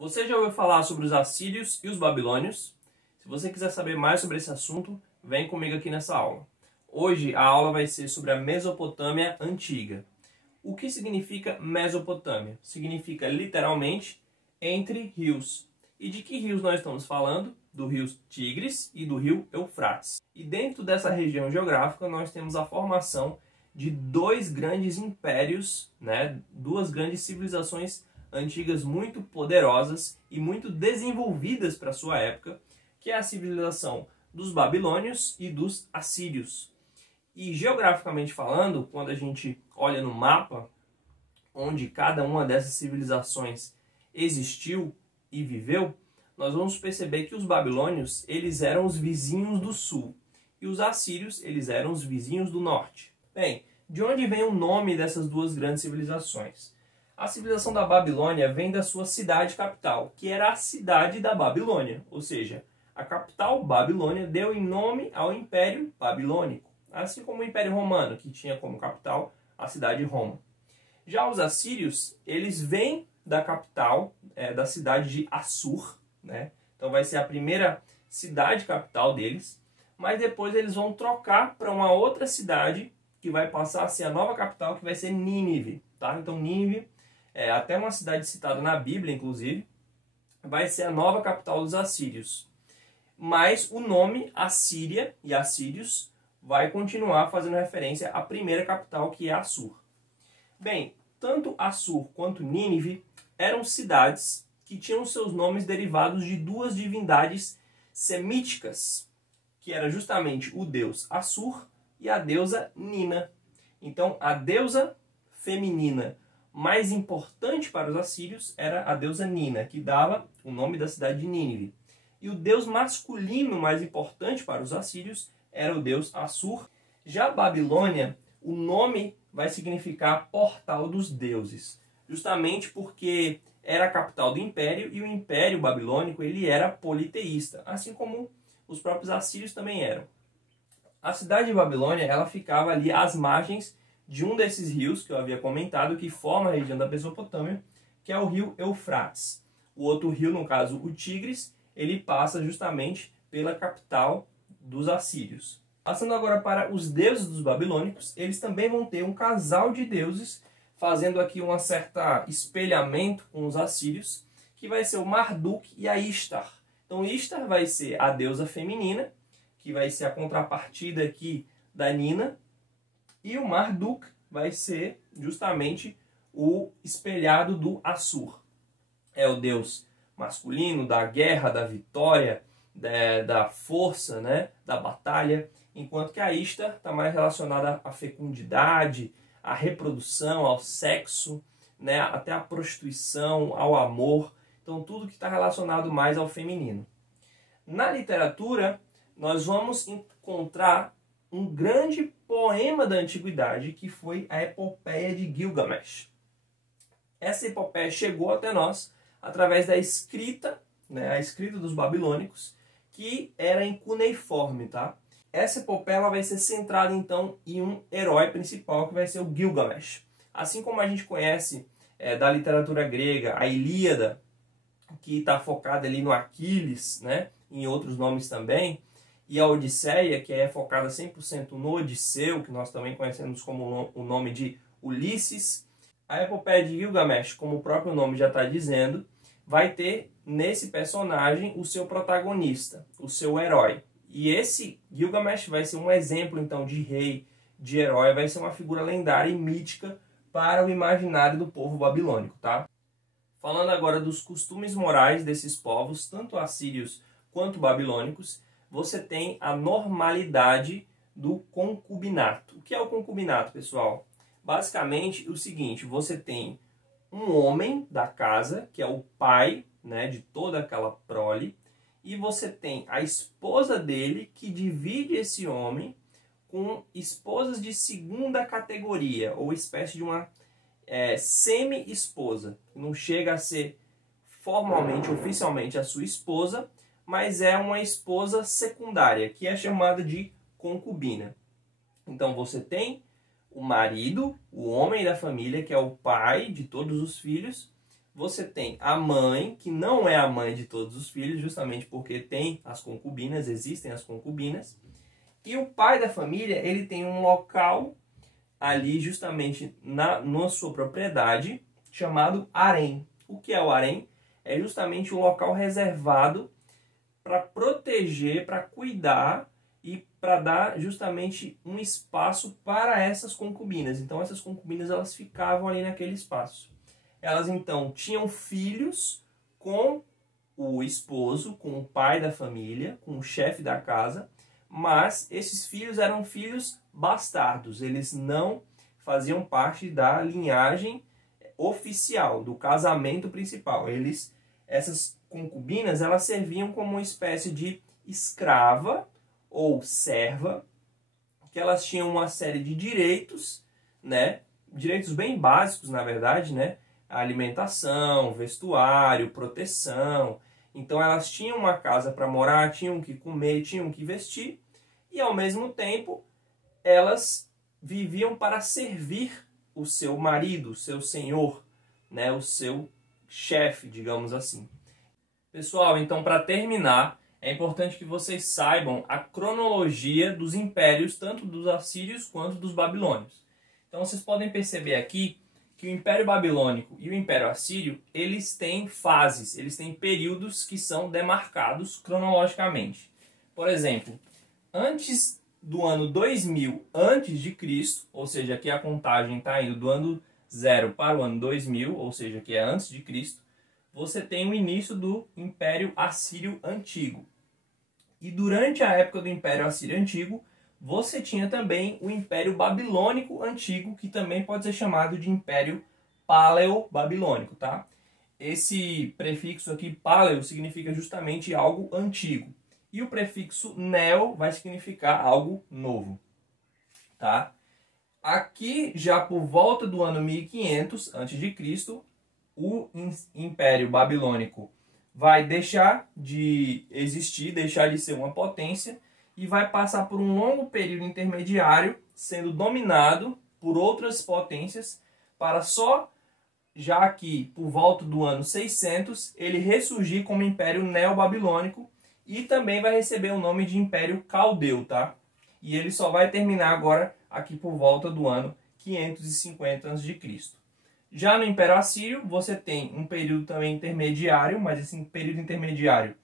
Você já ouviu falar sobre os assírios e os babilônios? Se você quiser saber mais sobre esse assunto, vem comigo aqui nessa aula. Hoje a aula vai ser sobre a Mesopotâmia Antiga. O que significa Mesopotâmia? Significa literalmente entre rios. E de que rios nós estamos falando? Do rio Tigres e do rio Eufrates. E dentro dessa região geográfica nós temos a formação de dois grandes impérios, duas grandes civilizações antigas muito poderosas e muito desenvolvidas para sua época, que é a civilização dos babilônios e dos assírios. E geograficamente falando, quando a gente olha no mapa onde cada uma dessas civilizações existiu e viveu, nós vamos perceber que os babilônios, eles eram os vizinhos do sul e os assírios, eles eram os vizinhos do norte. Bem, de onde vem o nome dessas duas grandes civilizações? A civilização da Babilônia vem da sua cidade capital, que era a cidade da Babilônia, ou seja, a capital Babilônia deu em nome ao Império Babilônico, assim como o Império Romano, que tinha como capital a cidade de Roma. Já os assírios, eles vêm da capital, da cidade de Assur, Então vai ser a primeira cidade capital deles, mas depois eles vão trocar para uma outra cidade que vai passar a ser a nova capital, que vai ser Nínive, tá? Então Nínive é até uma cidade citada na Bíblia, inclusive, vai ser a nova capital dos assírios. Mas o nome Assíria e Assírios vai continuar fazendo referência à primeira capital, que é Assur. Bem, tanto Assur quanto Nínive eram cidades que tinham seus nomes derivados de duas divindades semíticas, que era justamente o deus Assur e a deusa Nina. Então, a deusa feminina mais importante para os assírios era a deusa Nina, que dava o nome da cidade de Nínive. E o deus masculino mais importante para os assírios era o deus Assur. Já a Babilônia, o nome vai significar portal dos deuses, justamente porque era a capital do império e o império babilônico ele era politeísta, assim como os próprios assírios também eram. A cidade de Babilônia ela ficava ali às margens de um desses rios que eu havia comentado, que forma a região da Mesopotâmia, que é o rio Eufrates. O outro rio, no caso o Tigres, ele passa justamente pela capital dos assírios. Passando agora para os deuses dos babilônicos, eles também vão ter um casal de deuses, fazendo aqui um certo espelhamento com os assírios, que vai ser o Marduk e a Ishtar. Então Ishtar vai ser a deusa feminina, que vai ser a contrapartida aqui da Nina, e o Marduk vai ser justamente o espelhado do Assur. É o deus masculino da guerra, da vitória, da força, da batalha, enquanto que a Ishtar está mais relacionada à fecundidade, à reprodução, ao sexo, até à prostituição, ao amor. Então tudo que está relacionado mais ao feminino. Na literatura, nós vamos encontrar um grande poema da antiguidade que foi a Epopeia de Gilgamesh. Essa epopeia chegou até nós através da escrita, a escrita dos babilônicos, que era em cuneiforme, tá? Essa epopeia ela vai ser centrada então em um herói principal que vai ser o Gilgamesh. Assim como a gente conhece da literatura grega a Ilíada, que está focada ali no Aquiles, em outros nomes também, e a Odisseia, que é focada 100% no Odisseu, que nós também conhecemos como o nome de Ulisses. A epopeia de Gilgamesh, como o próprio nome já está dizendo, vai ter nesse personagem o seu protagonista, o seu herói. E esse Gilgamesh vai ser um exemplo então de rei, de herói, vai ser uma figura lendária e mítica para o imaginário do povo babilônico, tá? Falando agora dos costumes morais desses povos, tanto assírios quanto babilônicos, você tem a normalidade do concubinato. O que é o concubinato, pessoal? Basicamente o seguinte, você tem um homem da casa, que é o pai de toda aquela prole, e você tem a esposa dele, que divide esse homem com esposas de segunda categoria, ou espécie de uma semi-esposa. Não chega a ser formalmente, oficialmente a sua esposa, mas é uma esposa secundária, que é chamada de concubina. Então você tem o marido, o homem da família, que é o pai de todos os filhos, você tem a mãe, que não é a mãe de todos os filhos, justamente porque tem as concubinas, existem as concubinas. E o pai da família, ele tem um local ali justamente na sua propriedade, chamado harém. O que é o harém? É justamente um local reservado para proteger, para cuidar e para dar justamente um espaço para essas concubinas. Então essas concubinas elas ficavam ali naquele espaço. Elas então tinham filhos com o esposo, com o pai da família, com o chefe da casa, mas esses filhos eram filhos bastardos, eles não faziam parte da linhagem oficial, do casamento principal. Essas concubinas, elas serviam como uma espécie de escrava ou serva, que elas tinham uma série de direitos, né? Direitos bem básicos, na verdade, né? Alimentação, vestuário, proteção. Então elas tinham uma casa para morar, tinham que comer, tinham que vestir, e ao mesmo tempo elas viviam para servir o seu marido, o seu senhor, né? O seu chefe, digamos assim. Pessoal, então para terminar, é importante que vocês saibam a cronologia dos impérios, tanto dos assírios quanto dos babilônios. Então vocês podem perceber aqui que o Império Babilônico e o Império Assírio, eles têm fases, eles têm períodos que são demarcados cronologicamente. Por exemplo, antes do ano 2000 a.C., ou seja, aqui a contagem está indo do ano 0 para o ano 2000, ou seja, que é antes de Cristo, você tem o início do Império Assírio Antigo. E durante a época do Império Assírio Antigo, você tinha também o Império Babilônico Antigo, que também pode ser chamado de Império Paleo-Babilônico, tá? Esse prefixo aqui, paleo, significa justamente algo antigo. E o prefixo neo vai significar algo novo, tá? Aqui, já por volta do ano 1500 a.C., o Império Babilônico vai deixar de existir, deixar de ser uma potência, e vai passar por um longo período intermediário, sendo dominado por outras potências, para só, já que por volta do ano 600, ele ressurgir como Império Neobabilônico, e também vai receber o nome de Império Caldeu, tá? E ele só vai terminar agora aqui por volta do ano 550 a.C. Já no Império Assírio, você tem um período também intermediário, mas esse período intermediário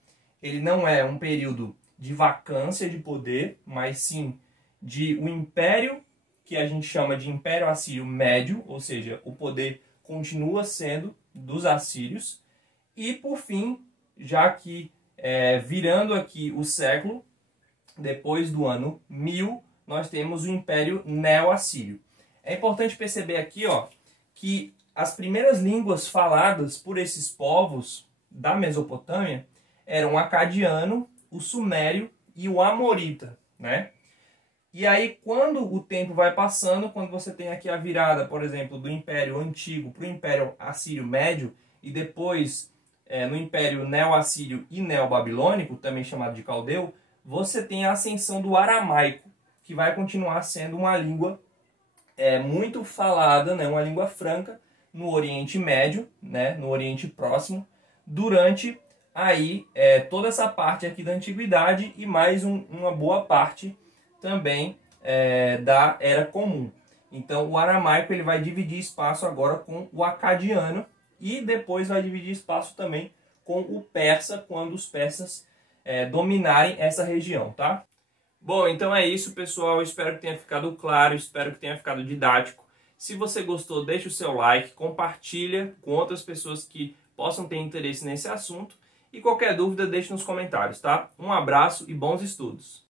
ele não é um período de vacância de poder, mas sim de um império que a gente chama de Império Assírio Médio, ou seja, o poder continua sendo dos assírios. E por fim, já que virando aqui o século, depois do ano 1000, nós temos o Império Neo-Assírio. É importante perceber aqui, ó, que as primeiras línguas faladas por esses povos da Mesopotâmia eram o acadiano, o sumério e o amorita, né? E aí, quando o tempo vai passando, quando você tem aqui a virada, por exemplo, do Império Antigo para o Império Assírio Médio, e depois no Império Neo-Assírio e Neo-Babilônico, também chamado de Caldeu, você tem a ascensão do aramaico, que vai continuar sendo uma língua muito falada, né, uma língua franca no Oriente Médio, né, no Oriente Próximo, durante aí toda essa parte aqui da Antiguidade e mais uma boa parte também da Era Comum. Então o aramaico ele vai dividir espaço agora com o acadiano e depois vai dividir espaço também com o persa, quando os persas dominarem essa região, tá? Bom, então é isso, pessoal. Espero que tenha ficado claro, espero que tenha ficado didático. Se você gostou, deixe o seu like, compartilha com outras pessoas que possam ter interesse nesse assunto. E qualquer dúvida, deixe nos comentários, tá? Um abraço e bons estudos!